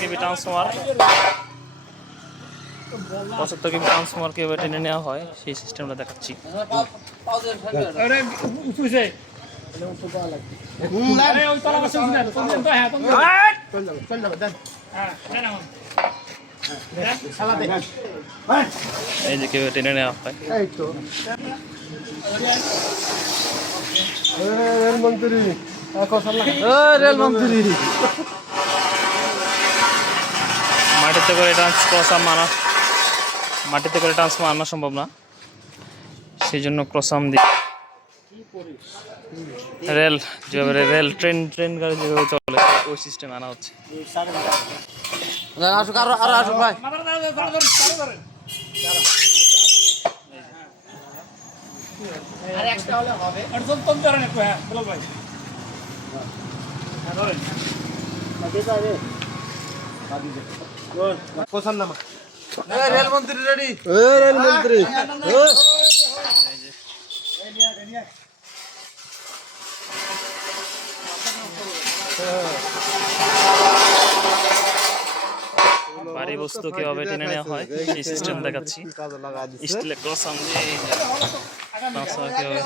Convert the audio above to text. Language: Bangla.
কেবি ট্রান্সফরমার 75 কেবি ট্রান্সফরমার কিভাবে টেনে নেওয়া হয় সেই সিস্টেমটা দেখাচ্ছি। এই যে কিভাবে টেনে নেওয়া হয়। মাটিতে করে ট্রান্সফর্মার আনা সম্ভব না, সেই জন্য ক্রসাম দিয়ে রেল ট্রেন গাড়ি যেভাবে চলে ওই সিস্টেম আনা হচ্ছে। রেলমন্ত্রী রেডি। ভারী বস্তু কিভাবে টেনে নেওয়া হয় সেই সিস্টেম দেখাচ্ছি। স্টিলের ক্রসাম দিয়ে কিভাবে